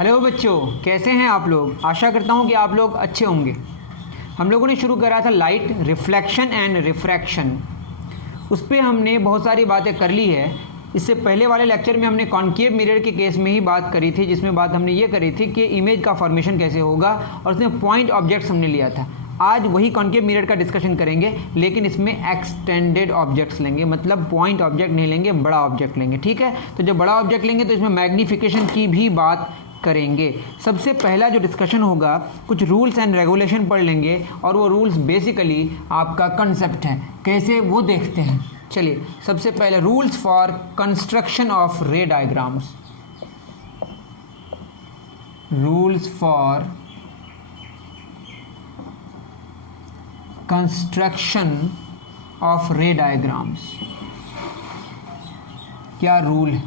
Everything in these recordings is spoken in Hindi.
हेलो बच्चों, कैसे हैं आप लोग। आशा करता हूं कि आप लोग अच्छे होंगे। हम लोगों ने शुरू करा था लाइट रिफ्लेक्शन एंड रिफ्रैक्शन। उस पर हमने बहुत सारी बातें कर ली है। इससे पहले वाले लेक्चर में हमने कॉन्केव मिरर के केस में ही बात करी थी, जिसमें बात हमने ये करी थी कि इमेज का फॉर्मेशन कैसे होगा और उसमें पॉइंट ऑब्जेक्ट्स हमने लिया था। आज वही कॉन्केव मिरर का डिस्कशन करेंगे, लेकिन इसमें एक्सटेंडेड ऑब्जेक्ट्स लेंगे, मतलब पॉइंट ऑब्जेक्ट नहीं लेंगे, बड़ा ऑब्जेक्ट लेंगे। ठीक है, तो जब बड़ा ऑब्जेक्ट लेंगे तो इसमें मैग्नीफिकेशन की भी बात करेंगे। सबसे पहला जो डिस्कशन होगा, कुछ रूल्स एंड रेगुलेशन पढ़ लेंगे, और वो रूल्स बेसिकली आपका कंसेप्ट है, कैसे वो देखते हैं। चलिए, सबसे पहले रूल्स फॉर कंस्ट्रक्शन ऑफ रे diagrams. Rules for construction of रे डायग्राम्स। क्या रूल है?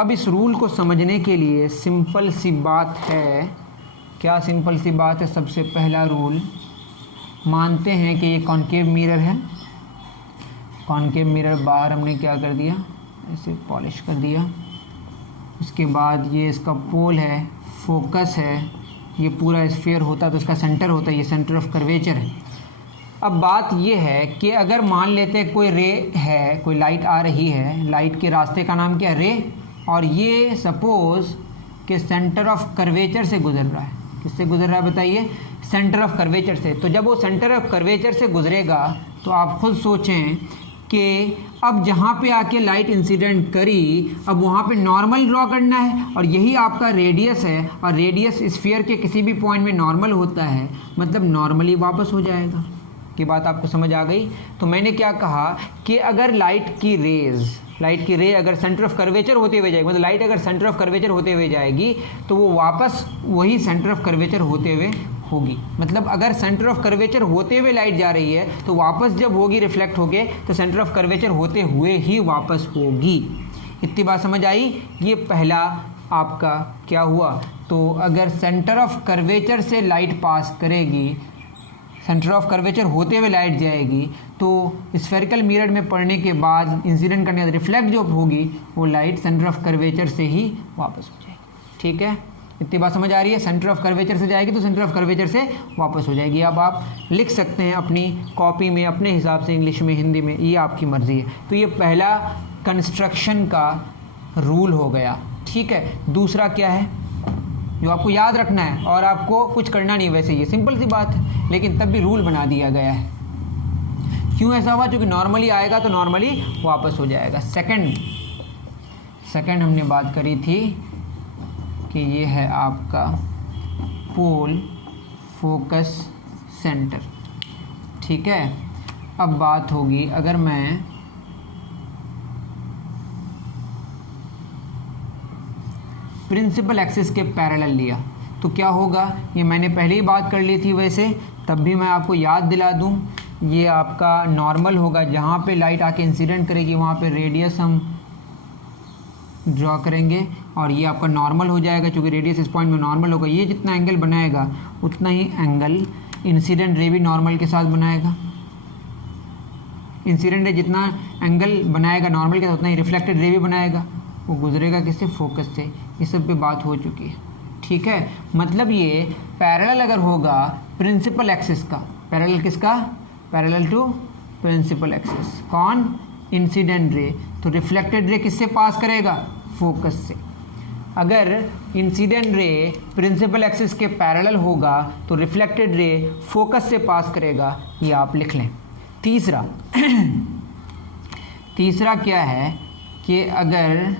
अब इस रूल को समझने के लिए सिंपल सी बात है। क्या सिंपल सी बात है? सबसे पहला रूल, मानते हैं कि ये कॉन्केव मिरर है। कॉन्केव मिरर बाहर हमने क्या कर दिया, ऐसे पॉलिश कर दिया। उसके बाद ये इसका पोल है, फोकस है, ये पूरा स्फीयर होता है तो इसका सेंटर होता है, ये सेंटर ऑफ कर्वेचर है। अब बात ये है कि अगर मान लेते हैं कोई रे है, कोई लाइट आ रही है, लाइट के रास्ते का नाम क्या है? रे। और ये सपोज कि सेंटर ऑफ कर्वेचर से गुजर रहा है। किससे गुजर रहा है बताइए? सेंटर ऑफ कर्वेचर से। तो जब वो सेंटर ऑफ कर्वेचर से गुजरेगा तो आप खुद सोचें कि अब जहाँ पे आके लाइट इंसिडेंट करी, अब वहाँ पे नॉर्मल ड्रॉ करना है, और यही आपका रेडियस है, और रेडियस स्फीयर के किसी भी पॉइंट में नॉर्मल होता है, मतलब नॉर्मली वापस हो जाएगा। की बात आपको समझ आ गई? तो मैंने क्या कहा कि अगर लाइट की रे अगर सेंटर ऑफ कर्वेचर होते हुए जाएगी, मतलब लाइट अगर सेंटर ऑफ कर्वेचर होते हुए जाएगी तो वो वापस वही सेंटर ऑफ कर्वेचर होते हुए होगी। मतलब अगर सेंटर ऑफ कर्वेचर होते हुए लाइट जा रही है तो वापस जब होगी रिफ्लेक्ट होके, तो सेंटर ऑफ कर्वेचर होते हुए ही वापस होगी। इतनी बात समझ आई? ये पहला आपका क्या हुआ। तो अगर सेंटर ऑफ कर्वेचर से लाइट पास करेगी, सेंटर ऑफ कर्वेचर होते हुए लाइट जाएगी, तो स्फेरिकल मिरर में पड़ने के बाद इंसिडेंट करने के बाद रिफ्लेक्ट जो होगी, वो लाइट सेंटर ऑफ कर्वेचर से ही वापस हो जाएगी। ठीक है, इतनी बात समझ आ रही है? सेंटर ऑफ कर्वेचर से जाएगी तो सेंटर ऑफ कर्वेचर से वापस हो जाएगी। अब आप लिख सकते हैं अपनी कॉपी में अपने हिसाब से, इंग्लिश में, हिंदी में, ये आपकी मर्जी है। तो ये पहला कंस्ट्रक्शन का रूल हो गया। ठीक है, दूसरा क्या है जो आपको याद रखना है, और आपको कुछ करना नहीं, वैसे ये सिंपल सी बात है, लेकिन तब भी रूल बना दिया गया है। क्यों ऐसा हुआ? क्योंकि नॉर्मली आएगा तो नॉर्मली वापस हो जाएगा। सेकंड हमने बात करी थी कि ये है आपका पोल, फोकस, सेंटर। ठीक है, अब बात होगी, अगर मैं प्रिंसिपल एक्सिस के पैरेलल लिया तो क्या होगा। ये मैंने पहले ही बात कर ली थी, वैसे तब भी मैं आपको याद दिला दूं। ये आपका नॉर्मल होगा, जहाँ पे लाइट आके इंसिडेंट करेगी वहाँ पे रेडियस हम ड्रॉ करेंगे, और ये आपका नॉर्मल हो जाएगा। क्योंकि रेडियस इस पॉइंट में नॉर्मल होगा, ये जितना एंगल बनाएगा उतना ही एंगल इंसिडेंट रे भी नॉर्मल के साथ बनाएगा। इंसिडेंट रे जितना एंगल बनाएगा नॉर्मल के साथ, उतना ही रिफ्लेक्टेड रे भी बनाएगा। वो गुजरेगा किससे? फोकस से। इस सब पे बात हो चुकी है। ठीक है, मतलब ये पैरेलल अगर होगा प्रिंसिपल एक्सिस का, पैरेलल किसका? Parallel to principal axis. कौन? Incident ray. तो रिफ्लेक्टेड रे किससे पास करेगा? फोकस से। अगर इंसिडेंट रे प्रिंसिपल एक्सिस के पैरेलल होगा तो रिफ्लेक्टेड रे फोकस से पास करेगा। ये आप लिख लें। तीसरा क्या है कि अगर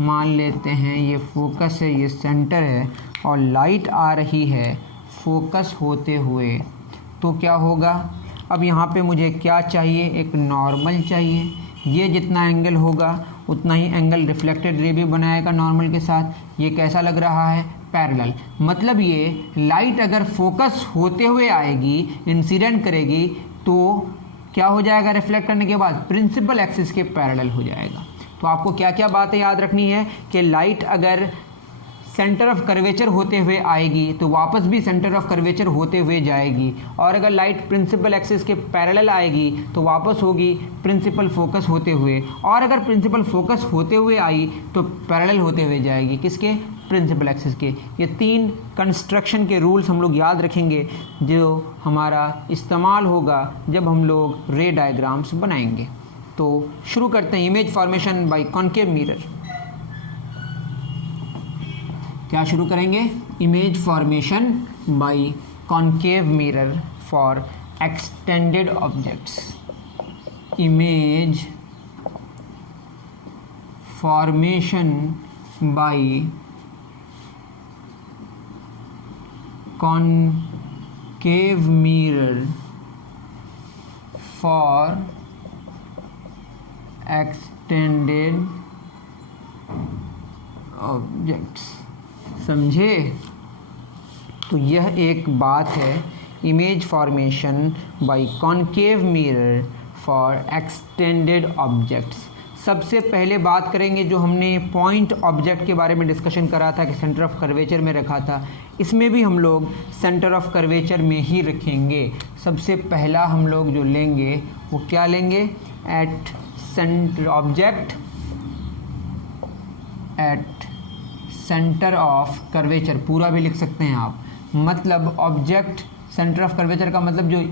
मान लेते हैं ये फोकस है, ये सेंटर है, और लाइट आ रही है फोकस होते हुए, तो क्या होगा। अब यहाँ पे मुझे क्या चाहिए? एक नॉर्मल चाहिए। ये जितना एंगल होगा उतना ही एंगल रिफ्लेक्टेड रे भी बनाएगा नॉर्मल के साथ। ये कैसा लग रहा है? पैरेलल। मतलब ये लाइट अगर फोकस होते हुए आएगी, इंसिडेंट करेगी, तो क्या हो जाएगा रिफ्लेक्ट करने के बाद? प्रिंसिपल एक्सिस के पैरेलल हो जाएगा। तो आपको क्या क्या बातें याद रखनी है कि लाइट अगर सेंटर ऑफ कर्वेचर होते हुए आएगी तो वापस भी सेंटर ऑफ कर्वेचर होते हुए जाएगी, और अगर लाइट प्रिंसिपल एक्सिस के पैरेलल आएगी तो वापस होगी प्रिंसिपल फोकस होते हुए, और अगर प्रिंसिपल फोकस होते हुए आई तो पैरेलल होते हुए जाएगी किसके, प्रिंसिपल एक्सिस के। ये 3 कंस्ट्रक्शन के रूल्स हम लोग याद रखेंगे जो हमारा इस्तेमाल होगा जब हम लोग रे डायग्राम्स बनाएंगे। तो शुरू करते हैं image formation by concave mirror. क्या शुरू करेंगे, image formation by concave mirror for extended objects. Image formation by concave mirror for extended objects। समझे? तो यह एक बात है image formation by concave mirror for extended objects. सबसे पहले बात करेंगे जो हमने पॉइंट ऑब्जेक्ट के बारे में डिस्कशन करा था कि सेंटर ऑफ कर्वेचर में रखा था, इसमें भी हम लोग सेंटर ऑफ कर्वेचर में ही रखेंगे। सबसे पहला हम लोग जो लेंगे वो क्या लेंगे, at centre object at centre of curvature, पूरा भी लिख सकते हैं आप। मतलब ऑब्जेक्ट सेंटर ऑफ कर्वेचर का मतलब जो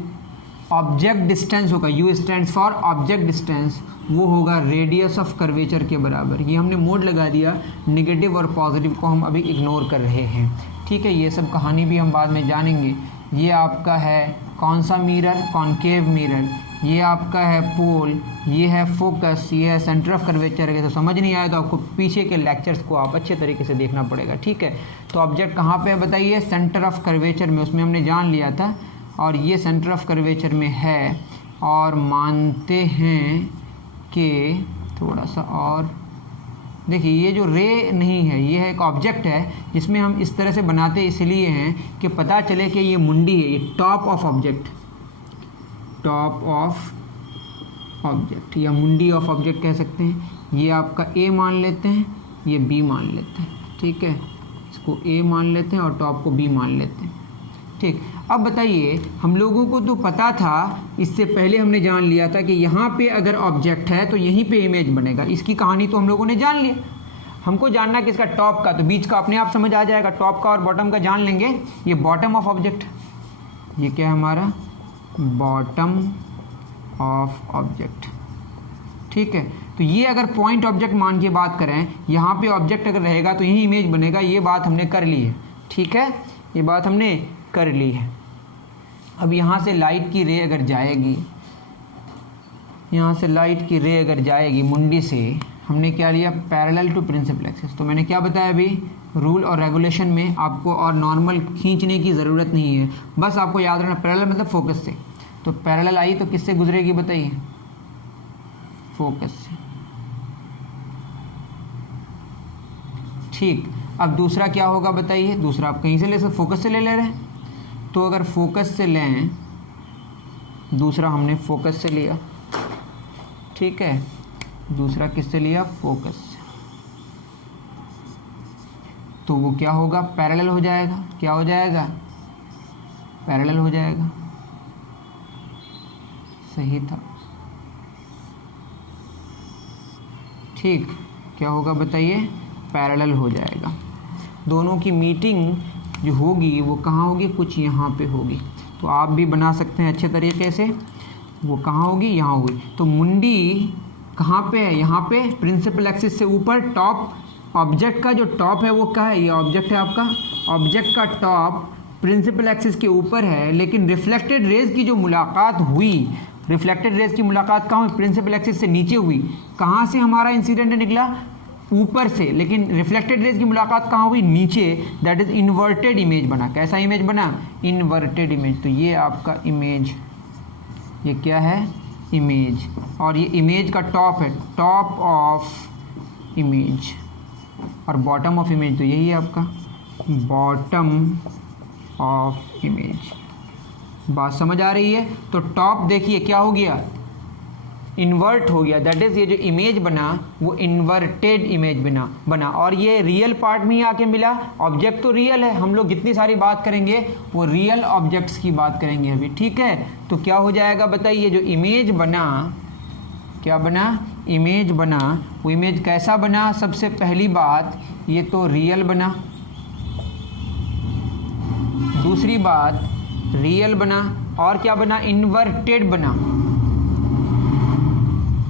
ऑब्जेक्ट डिस्टेंस होगा, you stands for object distance, वो होगा रेडियस ऑफ कर्वेचर के बराबर। ये हमने मोड लगा दिया, नेगेटिव और पॉजिटिव को हम अभी इग्नोर कर रहे हैं, ठीक है। ये सब कहानी भी हम बाद में जानेंगे। ये आपका है कौन सा मिरर, कॉनकेव मिरर। ये आपका है पोल, ये है फोकस, ये है सेंटर ऑफ कर्वेचर है। तो समझ नहीं आया तो आपको पीछे के लेक्चर्स को आप अच्छे तरीके से देखना पड़ेगा, ठीक है। तो ऑब्जेक्ट कहाँ पे है बताइए, सेंटर ऑफ कर्वेचर में, उसमें हमने जान लिया था। और ये सेंटर ऑफ कर्वेचर में है, और मानते हैं कि थोड़ा सा और देखिए, ये जो रे नहीं है, ये है एक ऑब्जेक्ट है जिसमें हम इस तरह से बनाते इसलिए हैं कि पता चले कि ये मुंडी है, ये top of object, top of object या मुंडी ऑफ ऑब्जेक्ट कह सकते हैं। ये आपका ए मान लेते हैं, ये बी मान लेते हैं, ठीक है। इसको ए मान लेते हैं और टॉप को बी मान लेते हैं, ठीक। अब बताइए, हम लोगों को तो पता था, इससे पहले हमने जान लिया था कि यहाँ पे अगर ऑब्जेक्ट है तो यहीं पे इमेज बनेगा। इसकी कहानी तो हम लोगों ने जान लिया। हमको जानना कि इसका टॉप का, तो बीच का अपने आप समझ आ जाएगा, टॉप का और बॉटम का जान लेंगे। ये बॉटम ऑफ ऑब्जेक्ट, ये क्या है हमारा, बॉटम ऑफ ऑब्जेक्ट, ठीक है। तो ये अगर पॉइंट ऑब्जेक्ट मान के बात करें, यहाँ पे ऑब्जेक्ट अगर रहेगा तो यही इमेज बनेगा। ये बात हमने कर ली है, ठीक है, ये बात हमने कर ली है। अब यहाँ से लाइट की रे अगर जाएगी, यहाँ से लाइट की रे अगर जाएगी मुंडी से, हमने क्या लिया, पैरेलल टू प्रिंसिपल एक्सिस। तो मैंने क्या बताया अभी, रूल और रेगुलेशन में आपको और नॉर्मल खींचने की ज़रूरत नहीं है, बस आपको याद रखना पैरेलल मतलब फोकस से। तो पैरेलल आई तो किससे गुजरेगी बताइए, फोकस से, ठीक। अब दूसरा क्या होगा बताइए, दूसरा आप कहीं से ले सकते, फोकस से ले रहे हैं। तो अगर फोकस से लें, दूसरा हमने फोकस से लिया, ठीक है, दूसरा किससे लिया, फोकस से, तो वो क्या होगा, पैरेलल हो जाएगा। क्या हो जाएगा, पैरेलल हो जाएगा, सही था, ठीक। क्या होगा बताइए, पैरेलल हो जाएगा। दोनों की मीटिंग जो होगी वो कहाँ होगी, कुछ यहाँ पे होगी। तो आप भी बना सकते हैं अच्छे तरीके से। वो कहाँ होगी, यहाँ होगी। तो मुंडी कहाँ पे है, यहाँ पे प्रिंसिपल एक्सिस से ऊपर। टॉप ऑब्जेक्ट का जो टॉप है वो क्या है, ये ऑब्जेक्ट है आपका, ऑब्जेक्ट का टॉप प्रिंसिपल एक्सिस के ऊपर है, लेकिन रिफ्लेक्टेड रेज की जो मुलाकात हुई, रिफ्लेक्टेड रेज की मुलाकात कहाँ हुई, प्रिंसिपल एक्सिस से नीचे हुई। कहाँ से हमारा इंसिडेंट निकला, ऊपर से, लेकिन रिफ्लेक्टेड रेज की मुलाकात कहाँ हुई, नीचे। दैट इज इन्वर्टेड इमेज बना। कैसा इमेज बना, इन्वर्टेड इमेज। तो ये आपका इमेज, ये क्या है, इमेज। और ये इमेज का टॉप है, टॉप ऑफ इमेज, और बॉटम ऑफ इमेज तो यही है आपका, बॉटम ऑफ इमेज। बात समझ आ रही है। तो टॉप देखिए क्या हो गया, इन्वर्ट हो गया, दैट इज़ ये जो इमेज बना वो इन्वर्टेड इमेज बना और ये रियल पार्ट में ही आके मिला। ऑब्जेक्ट तो रियल है, हम लोग जितनी सारी बात करेंगे वो रियल ऑब्जेक्ट्स की बात करेंगे अभी, ठीक है। तो क्या हो जाएगा बताइए, जो इमेज बना, क्या बना, इमेज बना, वो इमेज कैसा बना, सबसे पहली बात ये तो रियल बना, दूसरी बात रियल बना, और क्या बना, इन्वर्टेड बना,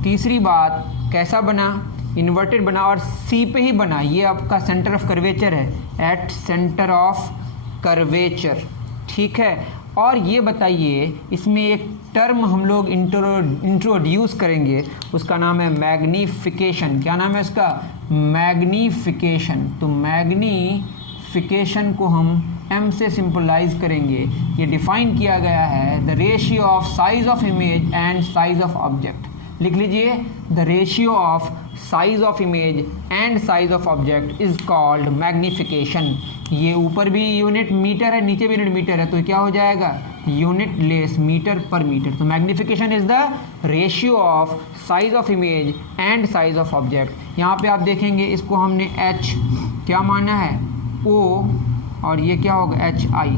तीसरी बात कैसा बना, इन्वर्टेड बना और सी पे ही बना। ये आपका सेंटर ऑफ कर्वेचर है, एट सेंटर ऑफ कर्वेचर, ठीक है। और ये बताइए इसमें एक टर्म हम लोग इंट्रोड्यूस करेंगे, उसका नाम है मैग्नीफिकेशन। क्या नाम है उसका, मैग्नीफिकेशन। तो मैग्नीफिकेशन को हम m से सिंपलाइज करेंगे। ये डिफाइन किया गया है, the ratio of size of image and size of object. लिख लीजिए, the ratio of size of image and size of object is called magnification. ये ऊपर भी यूनिट मीटर है, नीचे भी यूनिट मीटर है, तो क्या हो जाएगा, यूनिट लेस मीटर पर मीटर। तो magnification is the ratio of size of image and size of object. यहाँ पे आप देखेंगे इसको हमने h क्या माना है, o, और ये क्या होगा hi,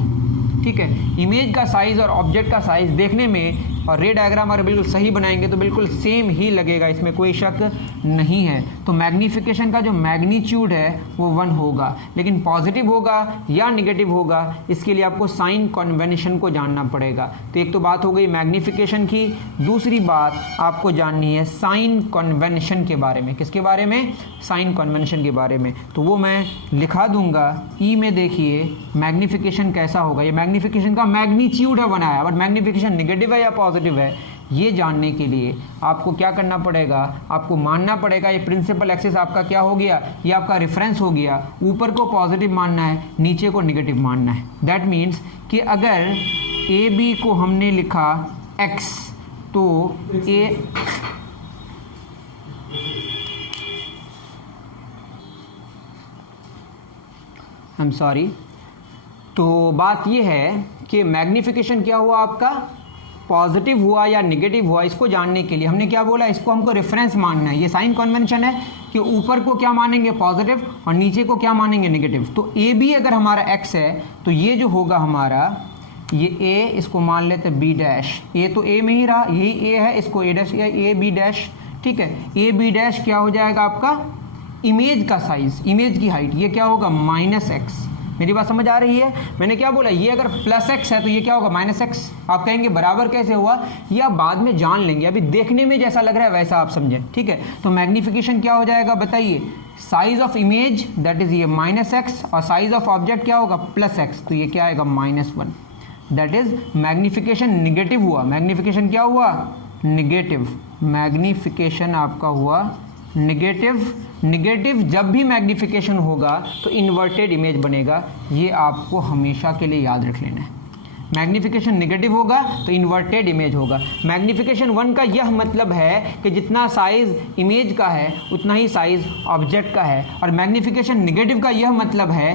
ठीक है। इमेज का साइज और ऑब्जेक्ट का साइज देखने में, और रे डायग्राम अगर बिल्कुल सही बनाएंगे तो बिल्कुल सेम ही लगेगा, इसमें कोई शक नहीं है। तो मैग्नीफिकेशन का जो मैग्नीट्यूड है वो 1 होगा, लेकिन पॉजिटिव होगा या निगेटिव होगा इसके लिए आपको साइन कन्वेंशन को जानना पड़ेगा। तो एक तो बात हो गई मैग्नीफिकेशन की, दूसरी बात आपको जाननी है साइन कन्वेंशन के बारे में। किसके बारे में, साइन कन्वेंशन के बारे में। तो वो मैं लिखा दूंगा, ई में देखिए मैग्नीफिकेशन कैसा होगा। ये मैग्नीफिकेशन का मैग्नीट्यूड है बनाया, बट मैग्नीफिकेशन निगेटिव है या पॉजिटिव है ये जानने के लिए आपको क्या करना पड़ेगा, आपको मानना पड़ेगा ये प्रिंसिपल एक्सिस आपका क्या हो गया, ये आपका रेफरेंस हो गया। ऊपर को पॉजिटिव मानना है, नीचे को निगेटिव मानना है। दैट मीन्स कि अगर ए बी को हमने लिखा x, तो ए आई एम सॉरी, तो बात ये है कि मैग्नीफिकेशन क्या हुआ आपका, पॉजिटिव हुआ या नेगेटिव हुआ, इसको जानने के लिए हमने क्या बोला, इसको हमको रेफरेंस मानना है। ये साइन कन्वेंशन है कि ऊपर को क्या मानेंगे पॉजिटिव और नीचे को क्या मानेंगे नेगेटिव। तो ए बी अगर हमारा x है तो ये जो होगा हमारा, ये a, इसको मान लेते बी डैश, ए तो a में ही रहा, यही a है, इसको a dash, A B dash, ठीक है। ए बी डैश क्या हो जाएगा आपका, इमेज का साइज, इमेज की हाइट, ये क्या होगा -x। मेरी बात समझ आ रही है, मैंने क्या बोला, ये अगर +x है तो ये क्या होगा -x। आप कहेंगे बराबर कैसे हुआ, ये आप बाद में जान लेंगे, अभी देखने में जैसा लग रहा है वैसा आप समझें, ठीक है। तो मैग्नीफिकेशन क्या हो जाएगा बताइए, size of image that is ये -x, और साइज ऑफ ऑब्जेक्ट क्या होगा +x, तो ये क्या आएगा -1। दैट इज मैग्नीफिकेशन निगेटिव हुआ। मैग्नीफिकेशन क्या हुआ, निगेटिव। मैग्नीफिकेशन आपका हुआ निगेटिव। निगेटिव जब भी मैग्नीफिकेशन होगा तो इन्वर्टेड इमेज बनेगा, ये आपको हमेशा के लिए याद रख लेना है। मैग्नीफिकेशन नेगेटिव होगा तो इन्वर्टेड इमेज होगा। मैग्नीफिकेशन 1 का यह मतलब है कि जितना साइज इमेज का है उतना ही साइज ऑब्जेक्ट का है, और मैग्नीफिकेशन नेगेटिव का यह मतलब है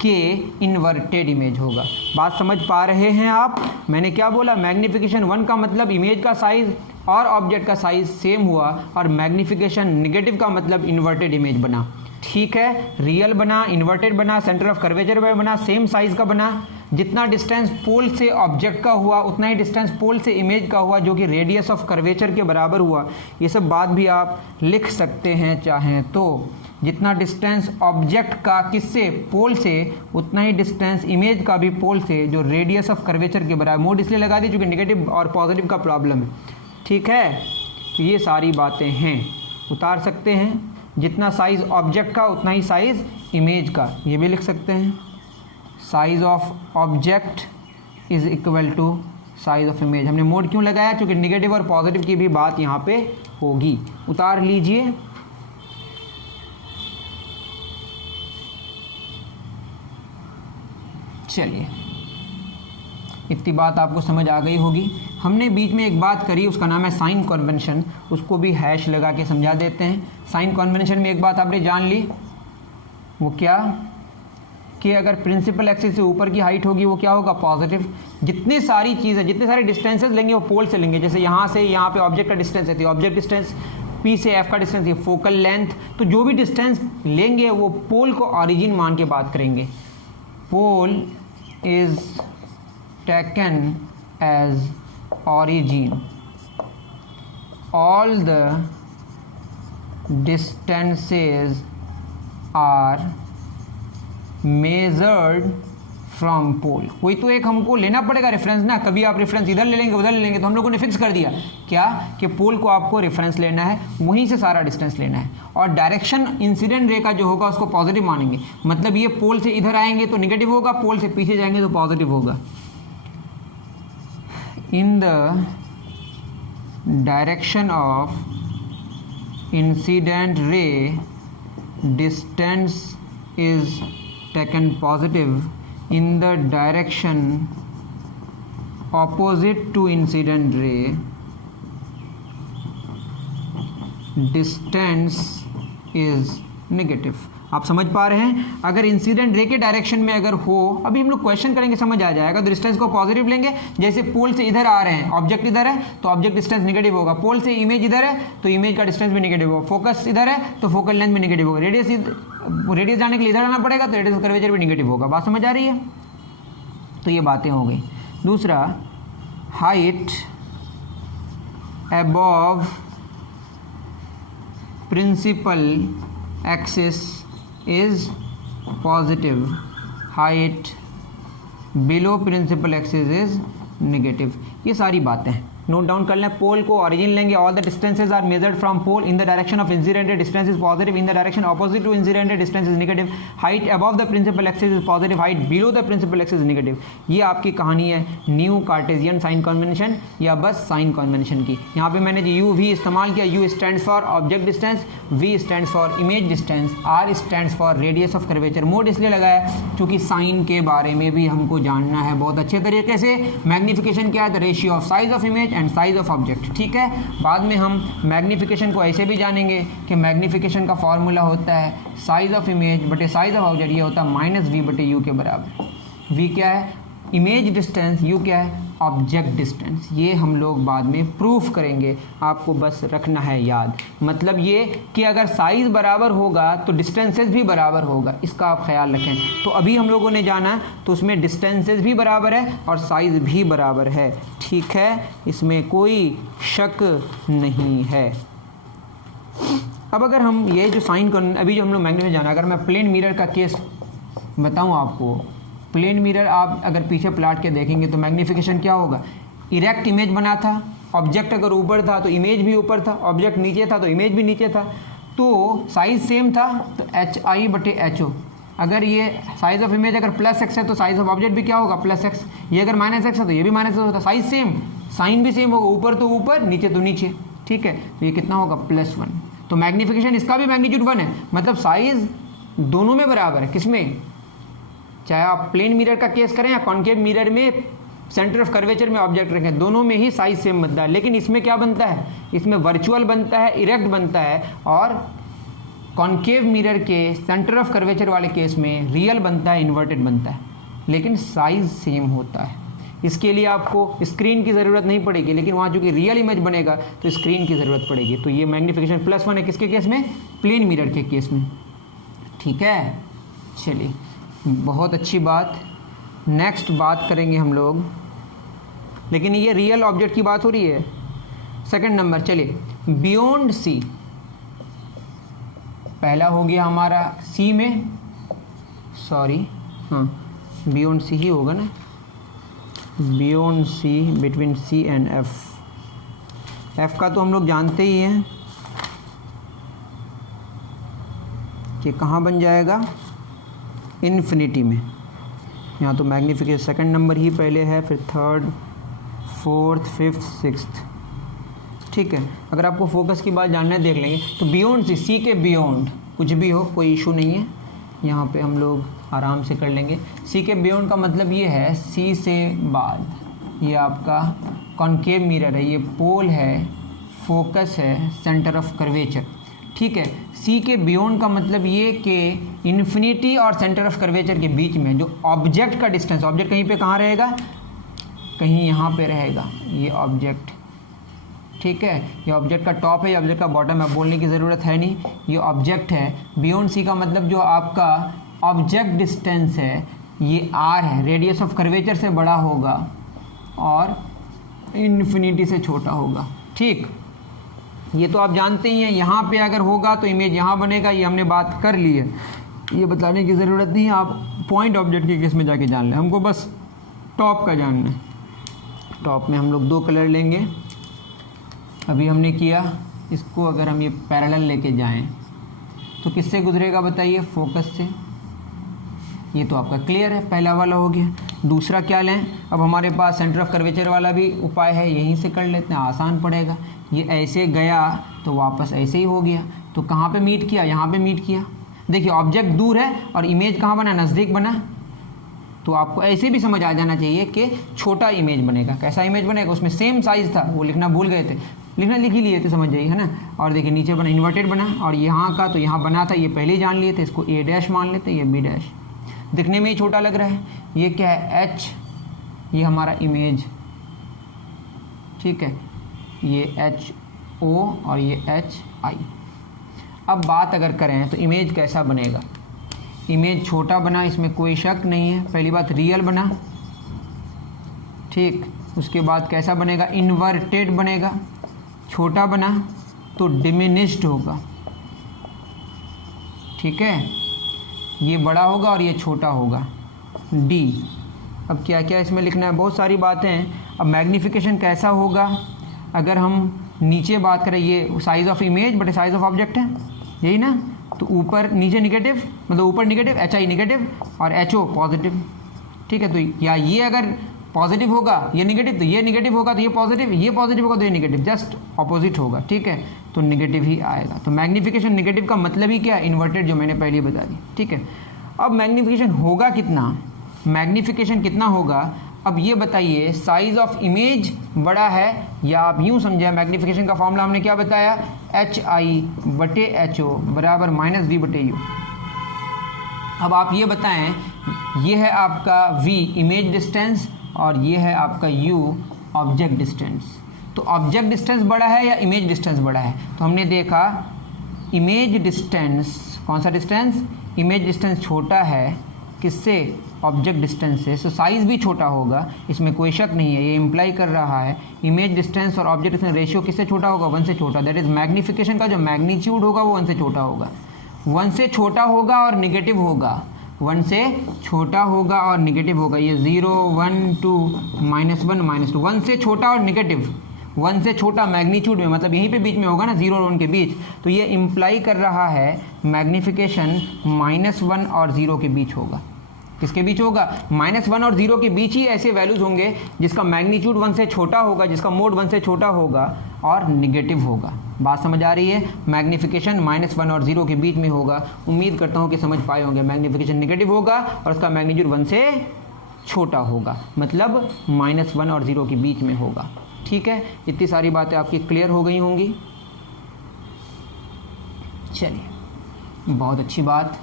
कि इन्वर्टेड इमेज होगा। बात समझ पा रहे हैं आप, मैंने क्या बोला, मैग्नीफिकेशन 1 का मतलब इमेज का साइज और ऑब्जेक्ट का साइज सेम हुआ, और मैग्नीफिकेशन नेगेटिव का मतलब इन्वर्टेड इमेज बना, ठीक है। रियल बना, इन्वर्टेड बना, सेंटर ऑफ कर्वेचर बना, सेम साइज का बना। जितना डिस्टेंस पोल से ऑब्जेक्ट का हुआ उतना ही डिस्टेंस पोल से इमेज का हुआ, जो कि रेडियस ऑफ कर्वेचर के बराबर हुआ। ये सब बात भी आप लिख सकते हैं चाहें तो। जितना डिस्टेंस ऑब्जेक्ट का किससे, पोल से, उतना ही डिस्टेंस इमेज का भी पोल से, जो रेडियस ऑफ कर्वेचर के बराबर। मोड इसलिए लगा दी क्योंकि नेगेटिव और पॉजिटिव का प्रॉब्लम है, ठीक है। तो ये सारी बातें हैं, उतार सकते हैं। जितना साइज ऑब्जेक्ट का उतना ही साइज इमेज का, ये भी लिख सकते हैं। Size of object is equal to size of image. हमने मोड क्यों लगाया, क्योंकि नेगेटिव और पॉजिटिव की भी बात यहाँ पे होगी। उतार लीजिए। चलिए, इतनी बात आपको समझ आ गई होगी। हमने बीच में एक बात करी, उसका नाम है साइन कन्वेंशन, उसको भी हैश लगा के समझा देते हैं। साइन कन्वेंशन में एक बात आपने जान ली, वो क्या, कि अगर प्रिंसिपल एक्सिस से ऊपर की हाइट होगी वो क्या होगा, पॉजिटिव। जितनी सारी चीज़ें, जितने सारे डिस्टेंसेस लेंगे वो पोल से लेंगे। जैसे यहाँ से यहाँ पे ऑब्जेक्ट का डिस्टेंस है, तो ऑब्जेक्ट डिस्टेंस P से F का डिस्टेंस, ये फोकल लेंथ। तो जो भी डिस्टेंस लेंगे वो पोल को ऑरिजिन मान के बात करेंगे। Pole is taken as origin, all the distances are measured from pole. कोई तो एक हमको लेना पड़ेगा रेफरेंस ना, कभी आप रेफरेंस इधर ले लेंगे उधर ले लेंगे। तो हम लोगों ने फिक्स कर दिया क्या कि पोल को आपको रेफरेंस लेना है, वहीं से सारा डिस्टेंस लेना है। और डायरेक्शन इंसिडेंट रे का जो होगा उसको पॉजिटिव मानेंगे। मतलब ये पोल से इधर आएंगे तो नेगेटिव होगा, पोल से पीछे जाएंगे तो पॉजिटिव होगा। इन the direction of incident ray distance is taken positive, in the direction opposite to incident ray distance is negative। आप समझ पा रहे हैं? अगर इंसिडेंट रे के डायरेक्शन में अगर हो, अभी हम लोग क्वेश्चन करेंगे समझ आ जाएगा। तो डिस्टेंस को पॉजिटिव लेंगे। जैसे पोल से इधर आ रहे हैं, ऑब्जेक्ट इधर है तो ऑब्जेक्ट डिस्टेंस नेगेटिव होगा। पोल से इमेज इधर है तो इमेज का डिस्टेंस भी नेगेटिव होगा। फोकस इधर है तो फोकल लेंथ भी नेगेटिव होगा। रेडियस जाने के लिए इधर आना पड़ेगा तो रेडियस कर्वेचर भी नेगेटिव होगा। बात समझ आ रही है? तो ये बातें हो गई। दूसरा, height above principal axis is positive, height below principal axis is negative। ये सारी बातें हैं, नोट डाउन कर लें। पोल को ऑरिजिन लेंगे, all the distances are measured from pole, in the direction of incident ray distance is positive, in the direction opposite to incident ray distance is negative, height above the principal axis is positive, height below the principal axis is negative. ये आपकी कहानी है न्यू कार्टेशियन साइन कन्वेंशन या बस साइन कन्वेंशन की। यहाँ पे मैंने जो यू वी इस्तेमाल किया, u stands for object distance, v stands for image distance, r stands for radius of curvature. Mod इसलिए लगाया क्योंकि साइन के बारे में भी हमको जानना है बहुत अच्छे तरीके से। मैग्निफिकेशन क्या है? The ratio of size of image and size of object. ठीक है, बाद में हम मैग्निफिकेशन को ऐसे भी जानेंगे कि मैग्निफिकेशन का फॉर्मूला होता है साइज ऑफ इमेज बटे साइज ऑफ ऑब्जेक्ट, ये होता है माइनस वी बटे यू के बराबर। वी क्या है? इमेज डिस्टेंस, यू क्या है? Object distance. ये हम लोग बाद में प्रूफ करेंगे, आपको बस रखना है याद। मतलब ये कि अगर साइज बराबर होगा तो डिस्टेंसेस भी बराबर होगा, इसका आप ख्याल रखें। तो अभी हम लोगों ने जाना तो उसमें डिस्टेंसेस भी बराबर है और साइज भी बराबर है। ठीक है, इसमें कोई शक नहीं है। अब अगर हम ये जो साइन अभी जो हम लोग मैग्नीफिकेशन जाना, अगर मैं प्लेन मिरर का केस बताऊं आपको, प्लेन मिरर आप अगर पीछे प्लाट के देखेंगे तो मैग्नीफिकेशन क्या होगा? इरेक्ट इमेज बना था, ऑब्जेक्ट अगर ऊपर था तो इमेज भी ऊपर था, ऑब्जेक्ट नीचे था तो इमेज भी नीचे था, तो साइज सेम था तो एच आई बटे एच ओ। अगर ये साइज ऑफ इमेज अगर प्लस एक्स है तो साइज ऑफ ऑब्जेक्ट भी क्या होगा? Plus x. ये अगर माइनस एक्स है तो ये भी माइनस एक्स होता, साइज सेम, साइन भी सेम होगा, ऊपर तो ऊपर नीचे तो नीचे। ठीक है, तो ये कितना होगा? +1। तो मैग्नीफिकेशन इसका भी मैग्नीट्यूड 1 है, मतलब साइज दोनों में बराबर है। किसमें? चाहे आप प्लेन मिरर का केस करें या कॉन्केव मिरर में सेंटर ऑफ कर्वेचर में ऑब्जेक्ट रखें, दोनों में ही साइज सेम बनता है। लेकिन इसमें क्या बनता है? इसमें वर्चुअल बनता है, इरेक्ट बनता है, और कॉन्केव मिरर के सेंटर ऑफ कर्वेचर वाले केस में रियल बनता है, इन्वर्टेड बनता है, लेकिन साइज सेम होता है। इसके लिए आपको स्क्रीन की ज़रूरत नहीं पड़ेगी, लेकिन वहाँ चूँकि रियल इमेज बनेगा तो स्क्रीन की ज़रूरत पड़ेगी। तो ये मैग्नीफिकेशन +1 है किसके केस में? प्लेन मिरर के केस में। ठीक है, चलिए बहुत अच्छी बात। नेक्स्ट बात करेंगे हम लोग, लेकिन ये रियल ऑब्जेक्ट की बात हो रही है। सेकंड नंबर, चलिए बियॉन्ड सी। पहला हो गया हमारा सी में, सॉरी हाँ बियॉन्ड सी ही होगा ना, beyond C between C and F. F का तो हम लोग जानते ही हैं कि कहाँ बन जाएगा? इन्फिनिटी में। यहाँ तो मैग्नीफिकेशन सेकंड नंबर ही पहले है, फिर थर्ड, फोर्थ, फिफ्थ, सिक्स्थ। ठीक है, अगर आपको फोकस की बात जानना है देख लेंगे। तो बियॉन्ड सी के बियॉन्ड कुछ भी हो कोई इशू नहीं है, यहाँ पे हम लोग आराम से कर लेंगे। सी के बियॉन्ड का मतलब ये है सी से बाद ये आपका कॉन्केव मिरर है, ये पोल है, फोकस है, सेंटर ऑफ कर्वेचर। ठीक है। सी के बियॉन्ड का मतलब ये कि इन्फिनिटी और सेंटर ऑफ कर्वेचर के बीच में जो ऑब्जेक्ट का डिस्टेंस, ऑब्जेक्ट कहीं पे कहाँ रहेगा, कहीं यहाँ पे रहेगा ये ऑब्जेक्ट, ठीक है। ये ऑब्जेक्ट का टॉप है, ये ऑब्जेक्ट का बॉटम है, बोलने की ज़रूरत है नहीं, ये ऑब्जेक्ट है। बियॉन्ड सी का मतलब जो आपका ऑब्जेक्ट डिस्टेंस है ये आर है, रेडियस ऑफ कर्वेचर से बड़ा होगा और इन्फिनिटी से छोटा होगा, ठीक। ये तो आप जानते ही हैं। यहाँ पे अगर होगा तो इमेज यहाँ बनेगा, ये हमने बात कर ली है, ये बताने की ज़रूरत नहीं है, आप पॉइंट ऑब्जेक्ट के केस में जाके जान लें, हमको बस टॉप का जानना है। टॉप में हम लोग 2 कलर लेंगे, अभी हमने किया इसको, अगर हम ये पैरेलल लेके जाएं तो किससे गुजरेगा बताइए, फोकस से। ये तो आपका क्लियर है, पहला वाला हो गया। दूसरा क्या लें, अब हमारे पास सेंटर ऑफ कर्वेचर वाला भी उपाय है, यहीं से कर लेते हैं, आसान पड़ेगा। ये ऐसे गया तो वापस ऐसे ही हो गया, तो कहाँ पे मीट किया, यहाँ पे मीट किया। देखिए ऑब्जेक्ट दूर है और इमेज कहाँ बना, नज़दीक बना, तो आपको ऐसे भी समझ आ जाना चाहिए कि छोटा इमेज बनेगा। कैसा इमेज बनेगा, उसमें सेम साइज़ था, वो लिखना भूल गए थे, लिखना लिख ही लिए थे, समझ जाइए, है ना। और देखिए नीचे बना इन्वर्टेड बना, और यहाँ का तो यहाँ बना था, ये पहले ही जान लिए थे, इसको ए डैश मान लेते, ये बी डैश। दिखने में ही छोटा लग रहा है। ये क्या है, एच, ये हमारा इमेज, ठीक है, ये एच ओ और ये एच आई। अब बात अगर करें तो इमेज कैसा बनेगा, इमेज छोटा बना, इसमें कोई शक नहीं है। पहली बात रियल बना, ठीक। उसके बाद कैसा बनेगा, इन्वर्टेड बनेगा। छोटा बना तो डिमिनिश्ड होगा, ठीक है, ये बड़ा होगा और ये छोटा होगा, डी। अब क्या क्या इसमें लिखना है, बहुत सारी बातें हैं। अब मैग्नीफिकेशन कैसा होगा, अगर हम नीचे बात करें, ये साइज़ ऑफ इमेज बटे साइज़ ऑफ ऑब्जेक्ट है, यही ना, तो ऊपर नीचे निगेटिव, मतलब ऊपर निगेटिव, एच आई निगेटिव और एच ओ पॉजिटिव, ठीक है। तो या ये अगर पॉजिटिव होगा ये निगेटिव, तो ये निगेटिव होगा तो ये पॉजिटिव होगा तो ये निगेटिव, जस्ट ऑपोजिट होगा, ठीक है, तो निगेटिव ही आएगा। तो मैग्नीफिकेशन निगेटिव का मतलब ही क्या है, इन्वर्टेड, जो मैंने पहले बता दी, ठीक है। अब मैग्नीफिकेशन होगा कितना, मैग्नीफिकेशन कितना होगा, अब ये बताइए, साइज ऑफ इमेज बड़ा है, या आप यूँ समझे मैग्नीफिकेशन का फॉर्मूला हमने क्या बताया, एच आई बटे एच ओ बराबर माइनस वी बटे यू। अब आप ये बताएं, ये है आपका v इमेज डिस्टेंस और ये है आपका u ऑब्जेक्ट डिस्टेंस। तो ऑब्जेक्ट डिस्टेंस बड़ा है या इमेज डिस्टेंस बड़ा है, तो हमने देखा इमेज डिस्टेंस, कौन सा डिस्टेंस, इमेज डिस्टेंस छोटा है किससे, ऑब्जेक्ट डिस्टेंस से, सो साइज़ भी छोटा होगा, इसमें कोई शक नहीं है। ये इम्प्लाई कर रहा है इमेज डिस्टेंस और ऑब्जेक्ट डिस्टेंस रेशियो किससे छोटा होगा, 1 से छोटा। दैट इज़ मैग्नीफिकेशन का जो मैग्नीट्यूड होगा वो 1 से छोटा होगा, 1 से छोटा होगा और निगेटिव होगा, 1 से छोटा होगा और निगेटिव होगा। ये 0 1 2 -1 -2, 1 से छोटा और निगेटिव, 1 से छोटा मैग्नीट्यूड में, मतलब यहीं पे बीच में होगा ना, 0 और 1 के बीच। तो ये इम्प्लाई कर रहा है मैग्नीफिकेशन -1 और 0 के बीच होगा। किसके बीच होगा, -1 और 0 के बीच ही ऐसे वैल्यूज़ होंगे जिसका मैग्नीट्यूड 1 से छोटा होगा, जिसका मोड 1 से छोटा होगा और निगेटिव होगा। बात समझ आ रही है, मैग्नीफिकेशन -1 और 0 के बीच में होगा। उम्मीद करता हूँ कि समझ पाए होंगे। मैग्नीफिकेशन निगेटिव होगा और उसका मैग्नीट्यूड 1 से छोटा होगा, मतलब -1 और 0 के बीच में होगा, ठीक है। इतनी सारी बातें आपकी क्लियर हो गई होंगी। चलिए, बहुत अच्छी बात।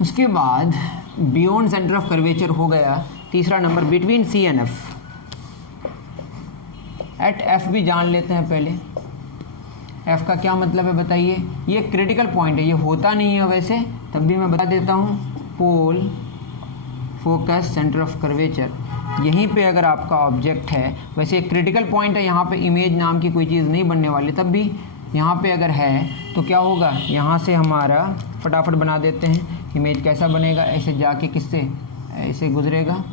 उसके बाद बियॉन्ड सेंटर ऑफ कर्वेचर हो गया। तीसरा नंबर between C and F, at F भी जान लेते हैं पहले। एफ का क्या मतलब है बताइए, ये क्रिटिकल पॉइंट है, ये होता नहीं है वैसे, तब भी मैं बता देता हूँ। पोल, फोकस, सेंटर ऑफ कर्वेचर, यहीं पे अगर आपका ऑब्जेक्ट है, वैसे एक क्रिटिकल पॉइंट है, यहाँ पे इमेज नाम की कोई चीज़ नहीं बनने वाली, तब भी यहाँ पे अगर है तो क्या होगा, यहाँ से हमारा फटाफट बना देते हैं, इमेज कैसा बनेगा, ऐसे जाके किससे, ऐसे गुजरेगा,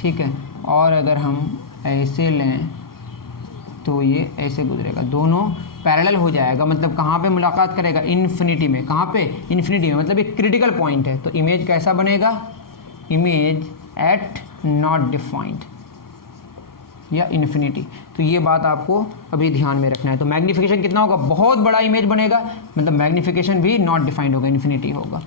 ठीक है। और अगर हम ऐसे लें तो ये ऐसे गुजरेगा, दोनों पैरेलल हो जाएगा, मतलब कहाँ पे मुलाकात करेगा, इन्फिनिटी में। कहाँ पे, इन्फिनिटी में, मतलब एक क्रिटिकल पॉइंट है। तो इमेज कैसा बनेगा, इमेज एट नॉट डिफाइंड या इन्फिनिटी। तो ये बात आपको अभी ध्यान में रखना है। तो मैग्नीफिकेशन कितना होगा, बहुत बड़ा इमेज बनेगा, मतलब मैग्नीफिकेशन भी नॉट डिफाइंड होगा, इन्फिनिटी होगा,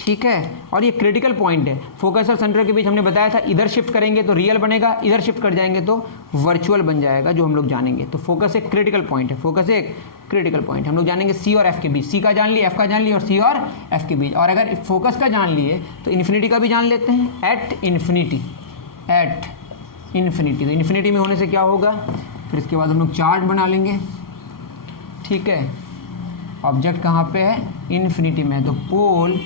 ठीक है, और ये क्रिटिकल पॉइंट है। फोकस और सेंटर के बीच हमने बताया था, इधर शिफ्ट करेंगे तो रियल बनेगा, इधर शिफ्ट कर जाएंगे तो वर्चुअल बन जाएगा, जो हम लोग जानेंगे। तो फोकस एक क्रिटिकल पॉइंट है, फोकस एक क्रिटिकल पॉइंट। हम लोग जानेंगे सी और एफ के बीच, सी का जान लिए, एफ का जान लिए, और सी और एफ के बीच। और अगर फोकस का जान लिए तो इन्फिनिटी का भी जान लेते हैं, एट इन्फिनिटी। तो इन्फिनिटी में होने से क्या होगा, फिर इसके बाद हम लोग चार्ट बना लेंगे। ठीक है, ऑब्जेक्ट कहाँ पे है, इन्फिनिटी में, तो पोल,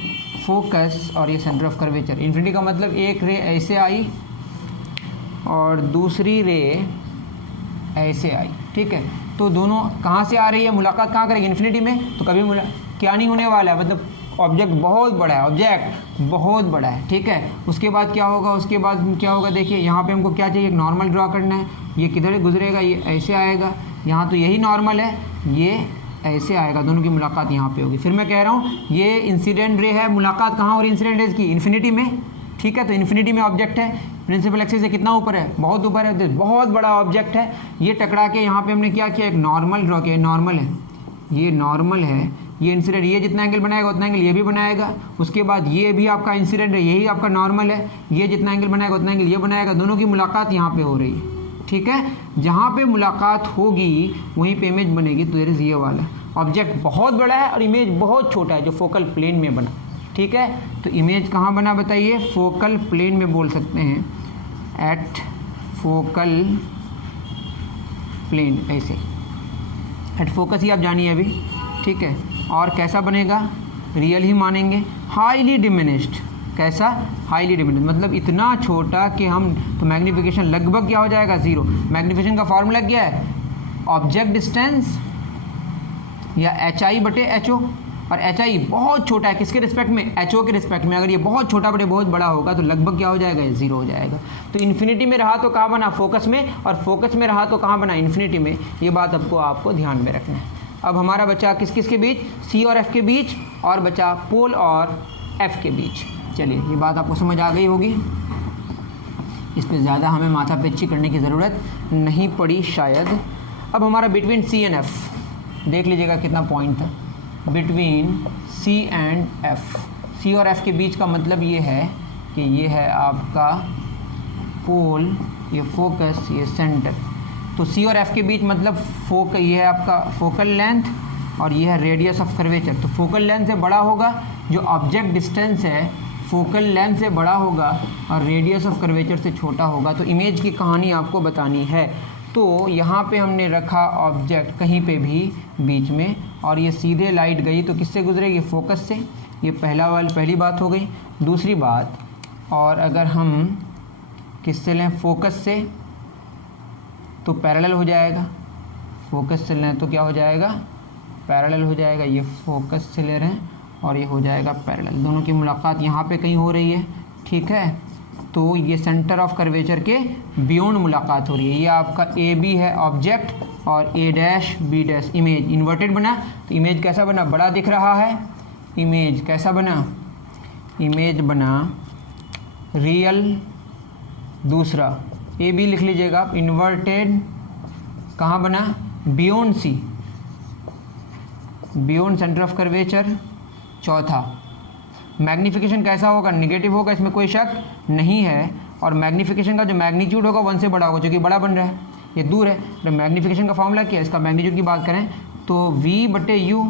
फोकस और ये सेंटर ऑफ कर्वेचर। इन्फिनिटी का मतलब एक रे ऐसे आई और दूसरी रे ऐसे आई। ठीक है, तो दोनों कहाँ से आ रही है, मुलाकात कहाँ करेगी, इन्फिनिटी में। तो कभी क्या नहीं होने वाला है, मतलब ऑब्जेक्ट बहुत बड़ा है, ऑब्जेक्ट बहुत बड़ा है। ठीक है, उसके बाद क्या होगा, उसके बाद क्या होगा, देखिए यहाँ पे हमको क्या चाहिए, एक नॉर्मल ड्रॉ करना है। ये किधर गुजरेगा, ये ऐसे आएगा, यहाँ तो यही नॉर्मल है, ये ऐसे आएगा, दोनों की मुलाकात यहाँ पे होगी। फिर मैं कह रहा हूँ ये इंसिडेंट रे है, मुलाकात कहाँ हो रही है इंसिडेंट रेज की, इन्फिनिटी में। ठीक है, तो इन्फिनिटी में ऑब्जेक्ट है, प्रिंसिपल एक्सिस से कितना ऊपर है, बहुत ऊपर है, बहुत बड़ा ऑब्जेक्ट है। ये टकरा के यहाँ पे हमने क्या किया, एक नॉर्मल ड्रॉ किया, नॉर्मल है, ये नॉर्मल है, ये इंसिडेंट, ये जितना एंगल बनाएगा उतना एंगल ये भी बनाएगा। उसके बाद ये भी आपका इंसिडेंट है, यही आपका नॉर्मल है, ये जितना एंगल बनाएगा उतना एंगल ये बनाएगा, दोनों की मुलाकात यहाँ पे हो रही है। ठीक है, जहाँ पे मुलाकात होगी वहीं पे इमेज बनेगी। तो ये वाला ऑब्जेक्ट बहुत बड़ा है और इमेज बहुत छोटा है, जो फोकल प्लेन में बना। ठीक है, तो इमेज कहाँ बना बताइए, फोकल प्लेन में बोल सकते हैं, एट फोकल प्लेन, ऐसे एट फोकस ही आप जानिए अभी। ठीक है, और कैसा बनेगा, रियल ही मानेंगे, हाईली डिमिनिश्ड। कैसा, हाईली डिमिनिश्ड, मतलब इतना छोटा कि हम, तो मैग्नीफिकेशन लगभग क्या हो जाएगा, जीरो। मैग्नीफिकेशन का फॉर्मूला क्या है, ऑब्जेक्ट डिस्टेंस या एच आई बटे एच ओ, और एच आई बहुत छोटा है किसके रिस्पेक्ट में, एच ओ के रिस्पेक्ट में। अगर ये बहुत छोटा बटे बहुत बड़ा होगा तो लगभग क्या हो जाएगा, ये जीरो हो जाएगा। तो इन्फिनिटी में रहा तो कहाँ बना, फोकस में, और फोकस में रहा तो कहाँ बना, इन्फिनिटी में। ये बात आपको ध्यान में रखना है। अब हमारा बचा किस किस के बीच, सी और एफ के बीच, और बचा पोल और एफ के बीच। चलिए, ये बात आपको समझ आ गई होगी, इस पर ज़्यादा हमें माथा पेची करने की ज़रूरत नहीं पड़ी शायद। अब हमारा बिटवीन सी एंड एफ देख लीजिएगा कितना पॉइंट था, बिटवीन सी एंड एफ। सी और एफ के बीच का मतलब ये है कि ये है आपका पोल, ये फोकस, ये सेंटर। तो सी और एफ के बीच मतलब ये है आपका फोकल लेंथ और ये है रेडियस ऑफ कर्वेचर। तो फोकल लेंथ से बड़ा होगा, जो ऑब्जेक्ट डिस्टेंस है फोकल लेंथ से बड़ा होगा और रेडियस ऑफ कर्वेचर से छोटा होगा। तो इमेज की कहानी आपको बतानी है। तो यहाँ पे हमने रखा ऑब्जेक्ट कहीं पे भी बीच में, और ये सीधे लाइट गई तो किससे गुजरेगी, फोकस से। ये पहली बात हो गई। दूसरी बात, और अगर हम किससे लें, फोकस से, तो पैरेलल हो जाएगा। फोकस से लें तो क्या हो जाएगा, पैरेलल हो जाएगा। ये फोकस से ले रहे हैं और ये हो जाएगा पैरेलल, दोनों की मुलाकात यहाँ पे कहीं हो रही है। ठीक है, तो ये सेंटर ऑफ कर्वेचर के बियॉन्ड मुलाकात हो रही है। ये आपका ए बी है ऑब्जेक्ट, और A dash B dash image inverted बना। तो इमेज कैसा बना, बड़ा दिख रहा है, इमेज कैसा बना, इमेज बना रियल। दूसरा ए बी लिख लीजिएगा आप, इन्वर्टेड कहाँ बना, beyond C, beyond centre of curvature. चौथा, मैग्नीफिकेशन कैसा होगा, निगेटिव होगा, इसमें कोई शक नहीं है। और मैग्नीफिकेशन का जो मैग्नीट्यूड होगा 1 से बड़ा होगा, जो कि बड़ा बन रहा है, ये दूर है। तो मैग्नीफिकेशन का फॉर्मूला क्या है, इसका मैग्नीट्यूड की बात करें तो v बटे यू,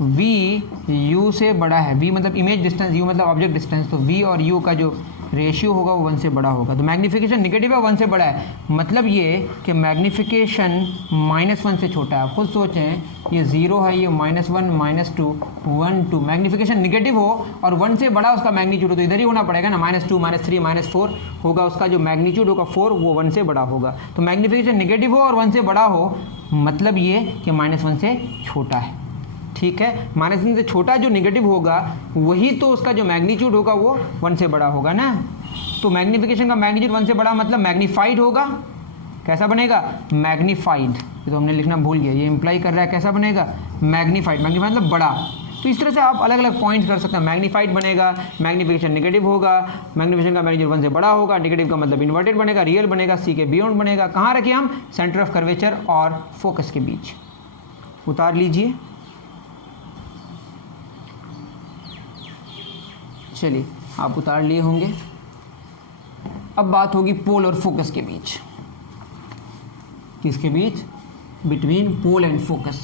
v u से बड़ा है, v मतलब इमेज डिस्टेंस, u मतलब ऑब्जेक्ट डिस्टेंस। तो v और u का जो रेशियो होगा वो 1 से बड़ा होगा। तो मैग्नीफिकेशन निगेटिव है, 1 से बड़ा है, मतलब ये कि मैग्नीफिकेशन -1 से छोटा है। आप खुद सोचें, ये 0 है, ये -1 -2 1 2, मैग्नीफिकेशन निगेटिव हो और 1 से बड़ा उसका मैग्नीट्यूड हो तो इधर ही होना पड़ेगा ना, -2 -3 -4 होगा, उसका जो मैग्नीट्यूड होगा 4 वो 1 से बड़ा होगा। तो मैग्नीफिकेशन निगेटिव हो और 1 से बड़ा हो, मतलब ये कि -1 से छोटा है। ठीक है, -1 से छोटा जो नेगेटिव होगा वही तो उसका जो मैग्नीट्यूड होगा वो 1 से बड़ा होगा ना। तो मैग्नीफिकेशन का मैग्नीट्यूड 1 से बड़ा मतलब मैग्नीफाइड होगा। कैसा बनेगा, मैग्नीफाइड। ये तो हमने लिखना भूल गया, ये इंप्लाई कर रहा है कैसा बनेगा, मैग्नीफाइड। मैग्नीफाइड मतलब बड़ा। तो इस तरह से आप अलग अलग पॉइंट्स कर सकते हैं। मैग्नीफाइड बनेगा, मैग्नीफिकेशन नेगेटिव होगा, मैग्नीफिकेशन का मैग्नीट्यूड 1 से बड़ा होगा, नेगेटिव का मतलब इन्वर्टेड बनेगा, रियल बनेगा, सी के बियॉन्ड बनेगा। कहाँ रखे हम, सेंटर ऑफ कर्वेचर और फोकस के बीच। उतार लीजिए। चलिए आप उतार लिए होंगे। अब बात होगी पोल और फोकस के बीच। किसके बीच? Between pole and focus.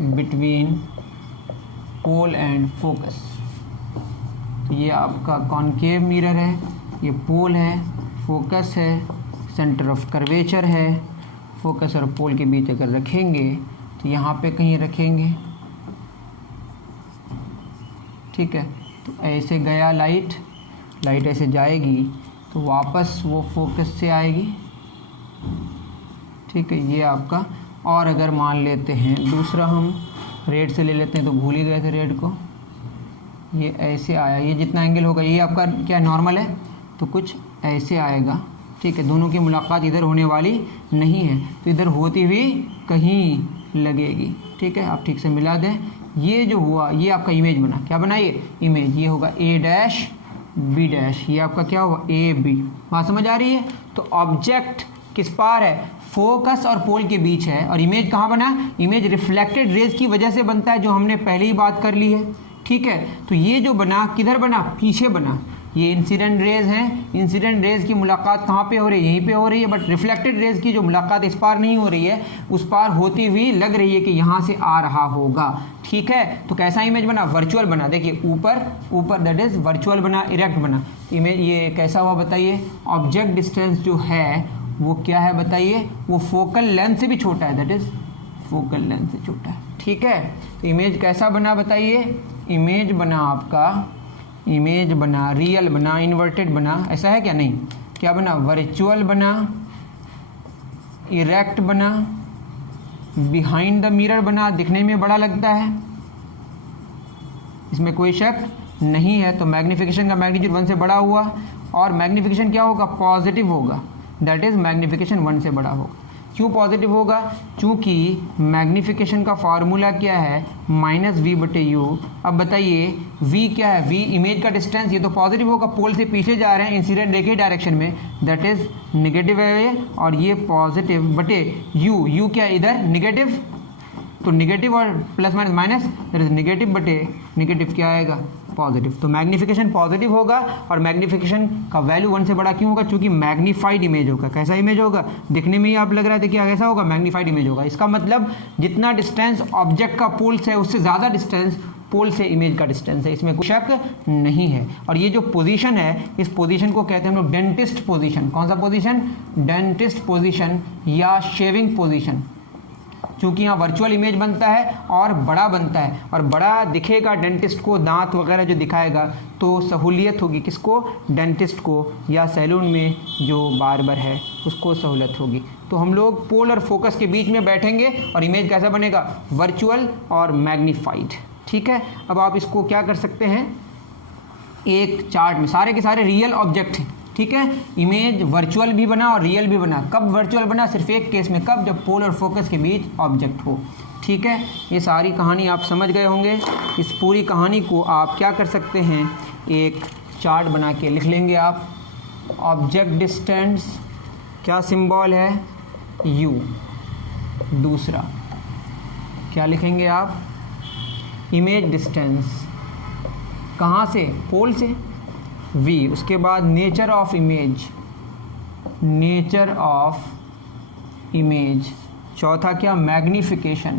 Between pole and focus. तो ये आपका कॉनकेव मिरर है, ये पोल है, फोकस है, सेंटर ऑफ कर्वेचर है। फोकस और पोल के बीच अगर रखेंगे तो यहाँ पे कहीं रखेंगे, ठीक है। तो ऐसे गया लाइट ऐसे जाएगी तो वापस वो फोकस से आएगी, ठीक है। ये आपका, और अगर मान लेते हैं दूसरा हम रेड से ले लेते हैं, तो भूल ही गए थे रेड को, ये ऐसे आया, ये जितना एंगल होगा ये आपका क्या नॉर्मल है, तो कुछ ऐसे आएगा, ठीक है। दोनों की मुलाकात इधर होने वाली नहीं है, तो इधर होती हुई कहीं लगेगी, ठीक है। आप ठीक से मिला दें। ये जो हुआ ये आपका इमेज बना, क्या बना ये इमेज, ये होगा ए डैश बी डैश, ये आपका क्या हुआ ए बी। बात समझ आ रही है? तो ऑब्जेक्ट किस पार है? फोकस और पोल के बीच है। और इमेज कहाँ बना? इमेज रिफ्लेक्टेड रेज की वजह से बनता है, जो हमने पहले ही बात कर ली है, ठीक है। तो ये जो बना किधर बना? पीछे बना। ये इंसिडेंट रेज हैं, इंसिडेंट रेज की मुलाकात कहाँ पे हो रही है? यहीं पे हो रही है। बट रिफ्लेक्टेड रेज की जो मुलाकात इस पार नहीं हो रही है, उस पार होती हुई लग रही है कि यहाँ से आ रहा होगा, ठीक है। तो कैसा इमेज बना? वर्चुअल बना। देखिए ऊपर दैट इज वर्चुअल बना, इरेक्ट बना। इमेज ये कैसा हुआ बताइए? ऑब्जेक्ट डिस्टेंस जो है वो क्या है बताइए? वो फोकल लेंथ से भी छोटा है, दैट इज फोकल लेंथ से छोटा है, ठीक है। तो इमेज कैसा बना बताइए? इमेज बना आपका, इमेज बना, रियल बना, इन्वर्टेड बना, ऐसा है क्या? नहीं। क्या बना? वर्चुअल बना, इरेक्ट बना, बिहाइंड द मिरर बना, दिखने में बड़ा लगता है, इसमें कोई शक नहीं है। तो मैग्निफिकेशन का मैग्नीट्यूड 1 से बड़ा हुआ, और मैग्निफिकेशन क्या होगा? पॉजिटिव होगा, दैट इज मैग्निफिकेशन 1 से बड़ा होगा। क्यों पॉजिटिव होगा? चूंकि मैग्निफिकेशन का फार्मूला क्या है? -v/u। अब बताइए v क्या है? v इमेज का डिस्टेंस, ये तो पॉजिटिव होगा, पोल से पीछे जा रहे हैं इंसिडेंट रे के डायरेक्शन में, दैट इज नेगेटिव है, और ये पॉजिटिव बटे u क्या है इधर? नेगेटिव। तो नेगेटिव और plus minus minus, that is negative बटे नेगेटिव क्या आएगा? पॉजिटिव। तो मैग्निफिकेशन पॉजिटिव होगा, और मैग्निफिकेशन का वैल्यू 1 से बड़ा क्यों होगा? क्योंकि मैग्नीफाइड इमेज होगा। कैसा इमेज होगा? दिखने में ही आप लग रहा है, देखिए कैसा होगा? मैग्नीफाइड इमेज होगा। इसका मतलब जितना डिस्टेंस ऑब्जेक्ट का पोल से, उससे ज़्यादा डिस्टेंस पोल से इमेज का डिस्टेंस है, इसमें कोई शक नहीं है। और ये जो पोजीशन है, इस पोजीशन को कहते हैं हम लोग डेंटिस्ट पोजीशन। कौन सा पोजीशन? डेंटिस्ट पोजीशन या शेविंग पोजीशन। क्योंकि यहाँ वर्चुअल इमेज बनता है और बड़ा बनता है, और बड़ा दिखेगा डेंटिस्ट को, दांत वगैरह जो दिखाएगा, तो सहूलियत होगी किसको? डेंटिस्ट को, या सैलून में जो बार्बर है उसको सहूलियत होगी। तो हम लोग पोल और फोकस के बीच में बैठेंगे, और इमेज कैसा बनेगा? वर्चुअल और मैग्नीफाइड, ठीक है। अब आप इसको क्या कर सकते हैं? एक चार्ट में सारे के सारे रियल ऑब्जेक्ट हैं, ठीक है। इमेज वर्चुअल भी बना और रियल भी बना। कब वर्चुअल बना? सिर्फ एक केस में, कब? जब पोल और फोकस के बीच ऑब्जेक्ट हो, ठीक है। ये सारी कहानी आप समझ गए होंगे। इस पूरी कहानी को आप क्या कर सकते हैं? एक चार्ट बना के लिख लेंगे आप। ऑब्जेक्ट डिस्टेंस क्या सिंबल है? u। दूसरा क्या लिखेंगे आप? इमेज डिस्टेंस कहाँ से? पोल से, v। उसके बाद nature of image, nature of image. चौथा क्या? मैग्नीफिकेशन,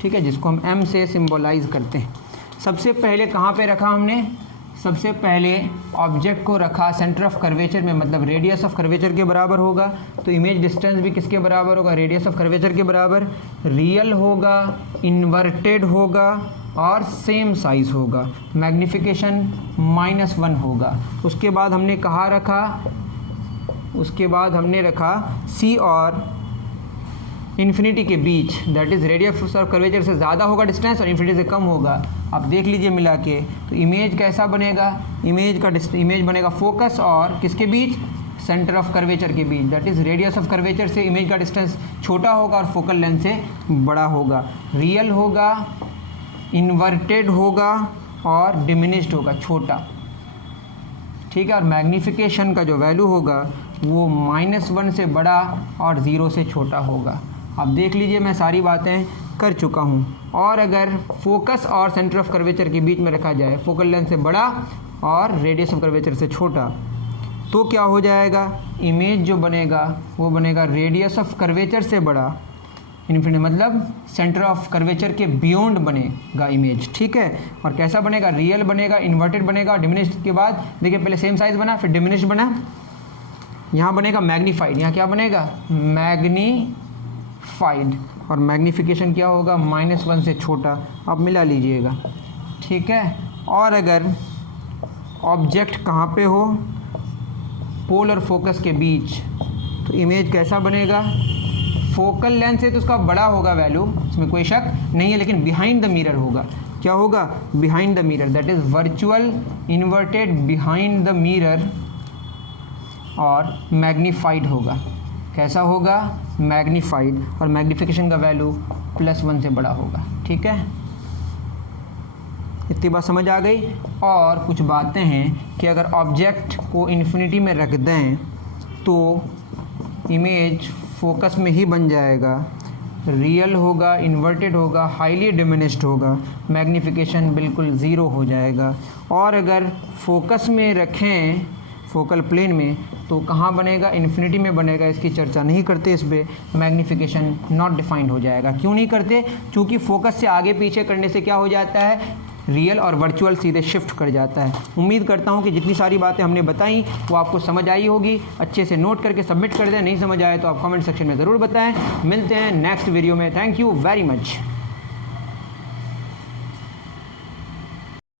ठीक है, जिसको हम m से सिंबलाइज करते हैं। सबसे पहले कहाँ पे रखा हमने? सबसे पहले ऑब्जेक्ट को रखा सेंटर ऑफ कर्वेचर में, मतलब रेडियस ऑफ कर्वेचर के बराबर होगा। तो इमेज डिस्टेंस भी किसके बराबर होगा? रेडियस ऑफ कर्वेचर के बराबर। रियल होगा, इन्वर्टेड होगा, और सेम साइज होगा। मैग्निफिकेशन -1 होगा। उसके बाद हमने कहाँ रखा? उसके बाद हमने रखा C और इन्फिनिटी के बीच, that is radius of curvature से ज़्यादा होगा डिस्टेंस, और इन्फिनिटी से कम होगा। आप देख लीजिए मिला के, तो इमेज कैसा बनेगा? इमेज बनेगा फोकस और किसके बीच? सेंटर ऑफ कर्वेचर के बीच, that is radius of curvature से इमेज का डिस्टेंस छोटा होगा और फोकल लेंथ से बड़ा होगा। रियल होगा, इन्वर्टेड होगा, और डिमिनिश्ड होगा, छोटा, ठीक है। और मैग्नीफिकेशन का जो वैल्यू होगा वो -1 से बड़ा और 0 से छोटा होगा। आप देख लीजिए, मैं सारी बातें कर चुका हूँ। और अगर फोकस और सेंटर ऑफ कर्वेचर के बीच में रखा जाए, फोकल लेंथ से बड़ा और रेडियस ऑफ कर्वेचर से छोटा, तो क्या हो जाएगा, इमेज जो बनेगा वो बनेगा रेडियस ऑफ कर्वेचर से बड़ा, इन्फिनिटी मतलब सेंटर ऑफ कर्वेचर के बियॉन्ड बनेगा इमेज, ठीक है। और कैसा बनेगा, रियल बनेगा, इन्वर्टेड बनेगा, डिमिनिश्ड के बाद देखिए पहले सेम साइज बना फिर डिमिनिश्ड बना, यहाँ बनेगा मैग्नीफाइड, यहाँ क्या बनेगा मैग्नीफाइड, और मैग्नीफिकेशन क्या होगा -1 से छोटा, आप मिला लीजिएगा, ठीक है। और अगर ऑब्जेक्ट कहाँ पे हो, पोल और फोकस के बीच, तो इमेज कैसा बनेगा, फोकल लेंथ से तो उसका बड़ा होगा वैल्यू, इसमें कोई शक नहीं है, लेकिन बिहाइंड द मिरर होगा, क्या होगा behind the mirror, that is virtual inverted behind the mirror, और मैग्नीफाइड होगा, कैसा होगा मैग्नीफाइड, और मैग्नीफिकेशन का वैल्यू +1 से बड़ा होगा, ठीक है। इतनी बात समझ आ गई। और कुछ बातें हैं कि अगर ऑब्जेक्ट को इन्फिनिटी में रख दें तो इमेज फोकस में ही बन जाएगा, रियल होगा, इन्वर्टेड होगा, हाईली डिमिनिश्ड होगा, मैग्नीफिकेशन बिल्कुल ज़ीरो हो जाएगा। और अगर फोकस में रखें फोकल प्लेन में तो कहाँ बनेगा, इन्फिनिटी में बनेगा, इसकी चर्चा नहीं करते, इस पर मैग्नीफिकेशन नॉट डिफाइंड हो जाएगा। क्यों नहीं करते, क्योंकि फोकस से आगे पीछे करने से क्या हो जाता है, रियल और वर्चुअल सीधे शिफ्ट कर जाता है। उम्मीद करता हूँ कि जितनी सारी बातें हमने बताई वो आपको समझ आई होगी, अच्छे से नोट करके सबमिट कर दें, नहीं समझ आए तो आप कमेंट सेक्शन में ज़रूर बताएं। मिलते हैं नेक्स्ट वीडियो में, थैंक यू वेरी मच।